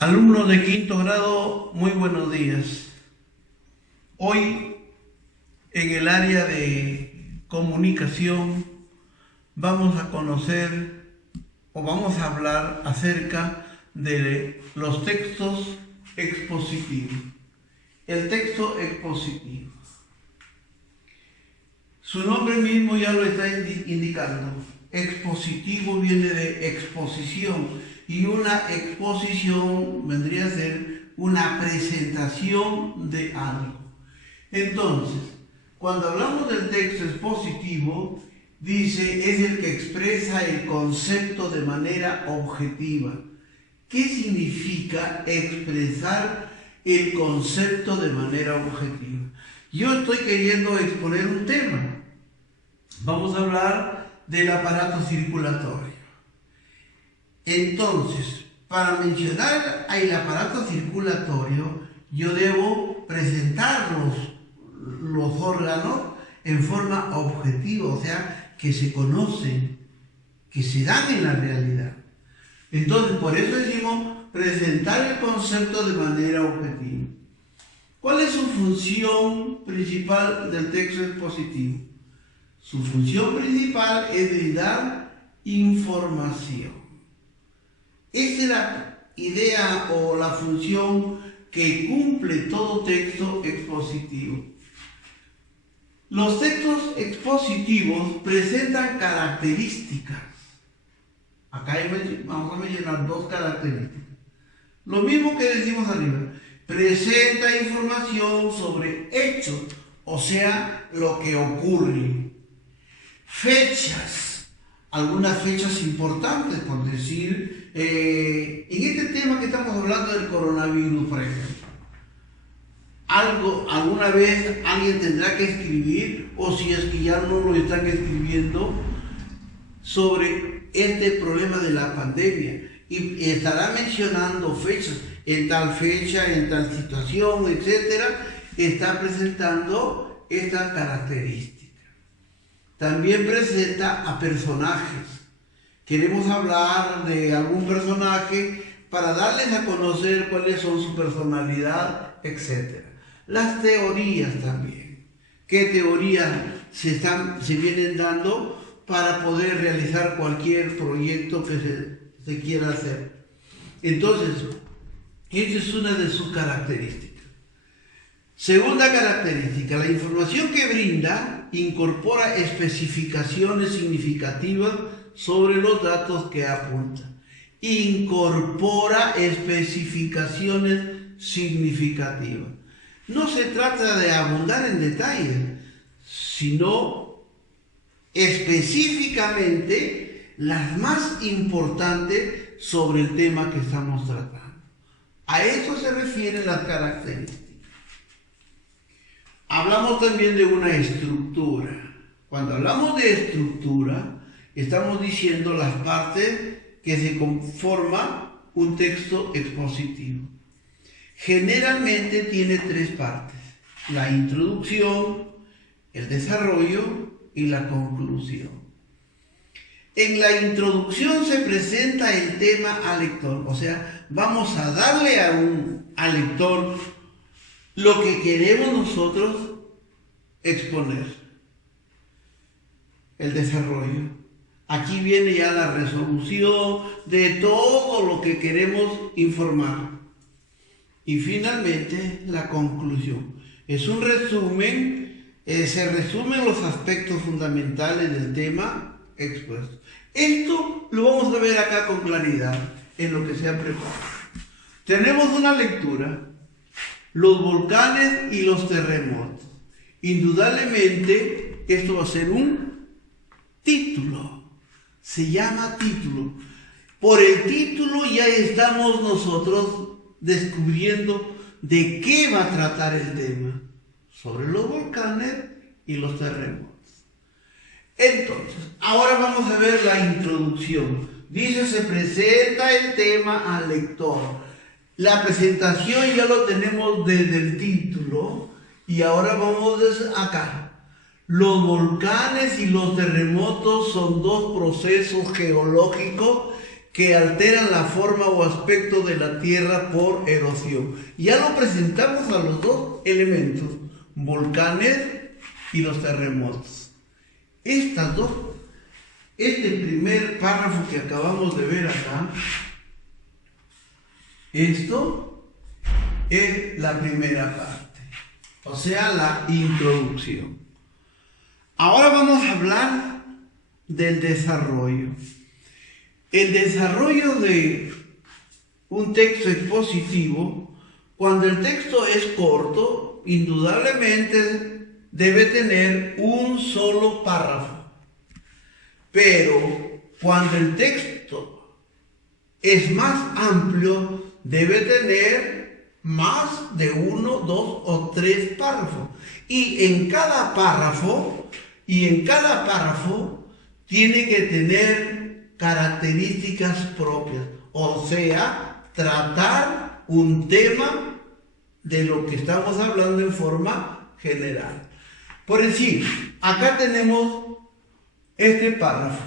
Alumnos de quinto grado, muy buenos días. Hoy, en el área de comunicación, vamos a conocer o vamos a hablar acerca de los textos expositivos. El texto expositivo. Su nombre mismo ya lo está indicando. Expositivo viene de exposición y una exposición vendría a ser una presentación de algo. Entonces, cuando hablamos del texto expositivo, dice es el que expresa el concepto de manera objetiva. ¿Qué significa expresar el concepto de manera objetiva? Yo estoy queriendo exponer un tema. Vamos a hablar del aparato circulatorio. Entonces, para mencionar el aparato circulatorio, yo debo presentar los órganos en forma objetiva, o sea, que se conocen, que se dan en la realidad. Entonces, por eso decimos presentar el concepto de manera objetiva. ¿Cuál es su función principal del texto expositivo? Su función principal es brindar información. Esa es la idea o la función que cumple todo texto expositivo. Los textos expositivos presentan características. Acá vamos a mencionar dos características. Lo mismo que decimos arriba. Presenta información sobre hechos, o sea, lo que ocurre. Fechas, algunas fechas importantes, por decir, en este tema que estamos hablando del coronavirus, por ejemplo. Alguna vez alguien tendrá que escribir, o si es que ya no lo están escribiendo, sobre este problema de la pandemia. Y estará mencionando fechas, en tal fecha, en tal situación, etcétera, está presentando esta característica. También presenta a personajes. Queremos hablar de algún personaje para darles a conocer cuáles son su personalidad, etcétera. Las teorías también. ¿Qué teorías se vienen dando para poder realizar cualquier proyecto que se quiera hacer? Entonces, esa es una de sus características. Segunda característica, la información que brinda incorpora especificaciones significativas sobre los datos que apunta. Incorpora especificaciones significativas. No se trata de abundar en detalles, sino específicamente las más importantes sobre el tema que estamos tratando. A eso se refieren las características. Hablamos también de una estructura. Cuando hablamos de estructura, estamos diciendo las partes que se conforman un texto expositivo. Generalmente tiene tres partes: la introducción, el desarrollo y la conclusión. En la introducción se presenta el tema al lector, o sea, vamos a darle al lector lo que queremos nosotros exponer. El desarrollo. Aquí viene ya la resolución de todo lo que queremos informar. Y finalmente la conclusión. Es un resumen, se resumen los aspectos fundamentales del tema expuesto. Esto lo vamos a ver acá con claridad en lo que se ha preparado. Tenemos una lectura. Los volcanes y los terremotos. Indudablemente, esto va a ser un título. Se llama título. Por el título ya estamos nosotros descubriendo de qué va a tratar el tema. Sobre los volcanes y los terremotos. Entonces, ahora vamos a ver la introducción. Dice, se presenta el tema al lector. La presentación ya lo tenemos desde el título y ahora vamos desde acá. Los volcanes y los terremotos son dos procesos geológicos que alteran la forma o aspecto de la Tierra por erosión. Ya lo presentamos a los dos elementos, volcanes y los terremotos. Estas dos, este primer párrafo que acabamos de ver acá, esto es la primera parte, o sea, la introducción. Ahora vamos a hablar del desarrollo. El desarrollo de un texto expositivo, cuando el texto es corto, indudablemente debe tener un solo párrafo. Pero cuando el texto es más amplio, debe tener más de 1, 2 o 3 párrafos. Y en cada párrafo tiene que tener características propias. O sea, tratar un tema de lo que estamos hablando en forma general. Por decir, acá tenemos este párrafo.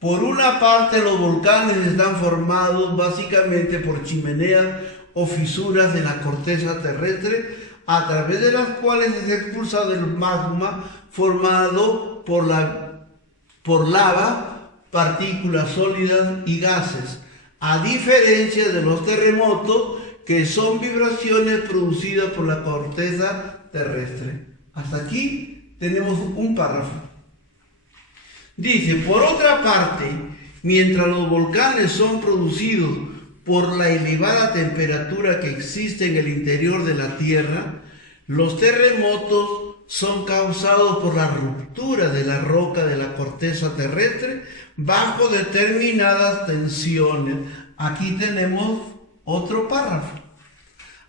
Por una parte, los volcanes están formados básicamente por chimeneas o fisuras de la corteza terrestre, a través de las cuales es expulsado el magma formado por lava, partículas sólidas y gases, a diferencia de los terremotos, que son vibraciones producidas por la corteza terrestre. Hasta aquí tenemos un párrafo. Dice, por otra parte, mientras los volcanes son producidos por la elevada temperatura que existe en el interior de la Tierra, los terremotos son causados por la ruptura de la roca de la corteza terrestre bajo determinadas tensiones. Aquí tenemos otro párrafo.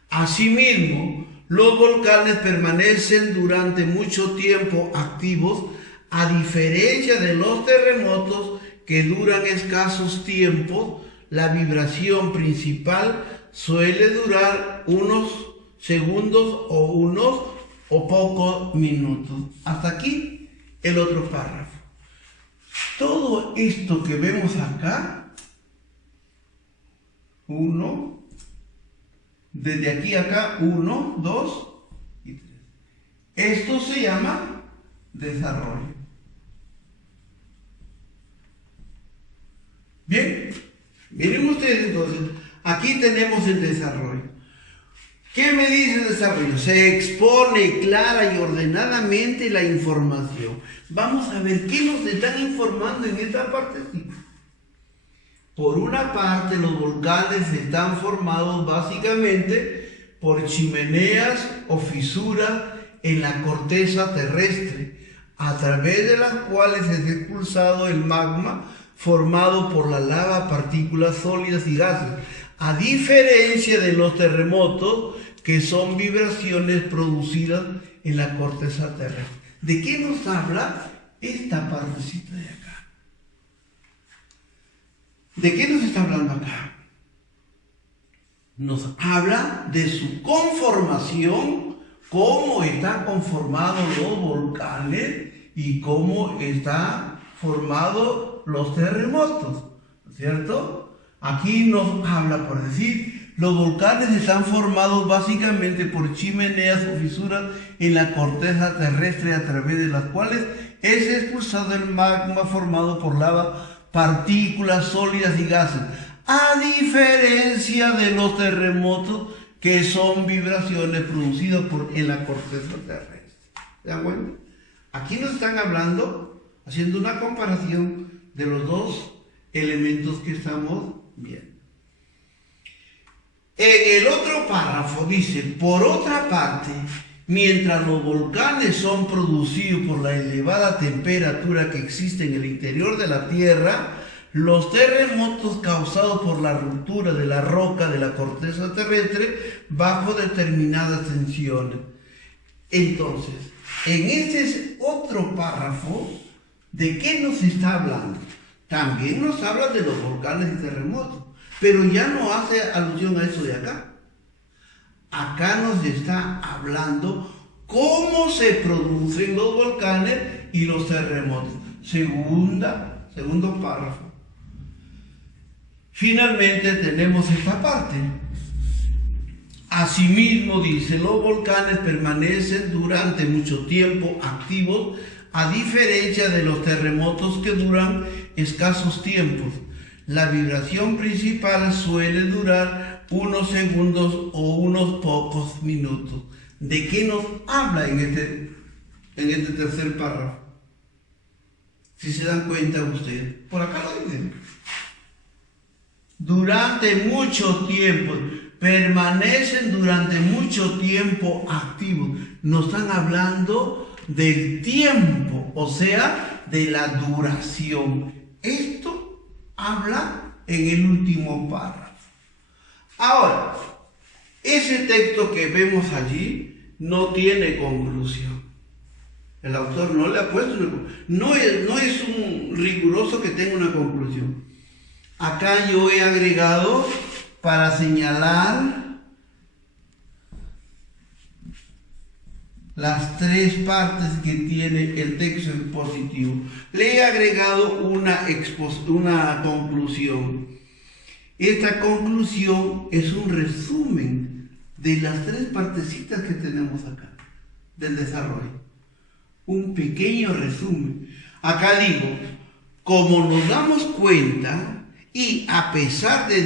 Asimismo, los volcanes permanecen durante mucho tiempo activos, a diferencia de los terremotos que duran escasos tiempos. La vibración principal suele durar unos segundos o pocos minutos. Hasta aquí el otro párrafo. Todo esto que vemos acá, desde aquí a acá, 1, 2 y 3. Esto se llama desarrollo. Bien, miren ustedes entonces, aquí tenemos el desarrollo. ¿Qué me dice el desarrollo? Se expone clara y ordenadamente la información. Vamos a ver qué nos están informando en esta partecita. Por una parte, los volcanes están formados básicamente por chimeneas o fisuras en la corteza terrestre, a través de las cuales es expulsado el magma formado por la lava, partículas sólidas y gases, a diferencia de los terremotos, que son vibraciones producidas en la corteza terrestre. ¿De qué nos habla esta partecita de acá? ¿De qué nos está hablando acá? Nos habla de su conformación, cómo están conformados los volcanes y cómo están formados los terremotos, ¿cierto? Aquí nos habla, por decir, los volcanes están formados básicamente por chimeneas o fisuras en la corteza terrestre, a través de las cuales es expulsado el magma formado por lava, partículas sólidas y gases, a diferencia de los terremotos, que son vibraciones producidas en la corteza terrestre. ¿Se dan cuenta? Aquí nos están hablando, haciendo una comparación de los dos elementos que estamos viendo. En el otro párrafo dice, por otra parte, mientras los volcanes son producidos por la elevada temperatura que existe en el interior de la Tierra, los terremotos causados por la ruptura de la roca de la corteza terrestre bajo determinadas tensiones. Entonces, en este otro párrafo, ¿de qué nos está hablando? También nos habla de los volcanes y terremotos, pero ya no hace alusión a eso de acá. Acá nos está hablando cómo se producen los volcanes y los terremotos. Segundo párrafo. Finalmente tenemos esta parte. Asimismo, dice, los volcanes permanecen durante mucho tiempo activos, a diferencia de los terremotos que duran escasos tiempos. La vibración principal suele durar unos segundos o unos pocos minutos. ¿De qué nos habla en este tercer párrafo? Si se dan cuenta ustedes, por acá lo dicen. Durante mucho tiempo, permanecen durante mucho tiempo activos. Nos están hablando del tiempo, o sea, de la duración. Esto habla en el último párrafo. Ahora, ese texto que vemos allí no tiene conclusión. El autor no le ha puesto una conclusión. No es un riguroso que tenga una conclusión. Acá yo he agregado para señalar las tres partes que tiene el texto expositivo. Le he agregado una conclusión. Esta conclusión es un resumen de las tres partecitas que tenemos acá, del desarrollo. Un pequeño resumen. Acá digo, como nos damos cuenta y a pesar de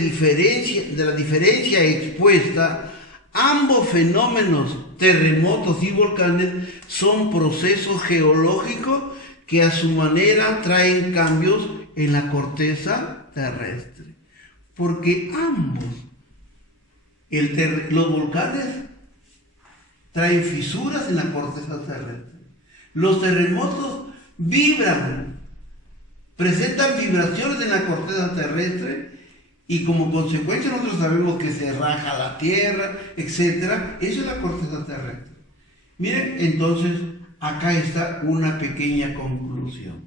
la diferencia expuesta, ambos fenómenos, terremotos y volcanes, son procesos geológicos que a su manera traen cambios en la corteza terrestre. Porque ambos, los volcanes traen fisuras en la corteza terrestre. Los terremotos vibran, presentan vibraciones en la corteza terrestre y como consecuencia nosotros sabemos que se raja la tierra, etc. Eso es la corteza terrestre. Miren, entonces acá está una pequeña conclusión.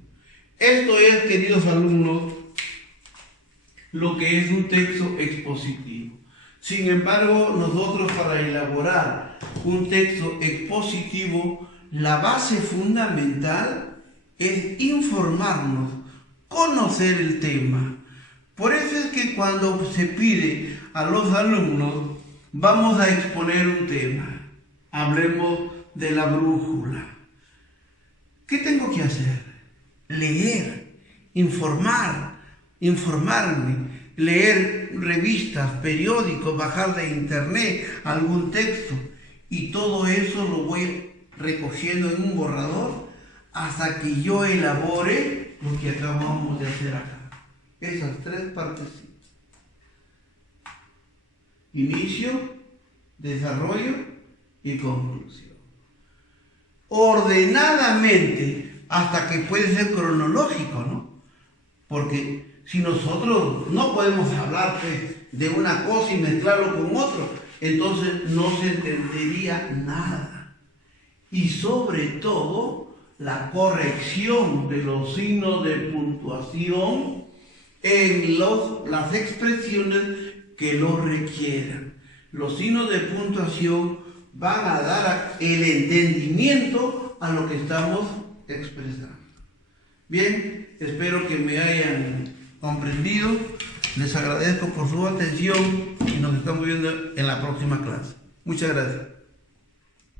Esto es, queridos alumnos, lo que es un texto expositivo. Sin embargo, nosotros para elaborar un texto expositivo, la base fundamental es informarnos, conocer el tema. Por eso es que cuando se pide a los alumnos, vamos a exponer un tema. Hablemos de la brújula. ¿Qué tengo que hacer? Leer, informarme, leer revistas, periódicos, bajar de internet algún texto. Y todo eso lo voy recogiendo en un borrador hasta que yo elabore lo que acabamos de hacer acá. Esas tres partecitas. Inicio, desarrollo y conclusión. Ordenadamente, hasta que puede ser cronológico, ¿no? Porque si nosotros no podemos hablar de una cosa y mezclarlo con otro, entonces no se entendería nada. Y sobre todo, la corrección de los signos de puntuación en las expresiones que lo requieran. Los signos de puntuación van a dar el entendimiento a lo que estamos expresando. Bien, espero que me hayan comprendido. Les agradezco por su atención y nos estamos viendo en la próxima clase. Muchas gracias.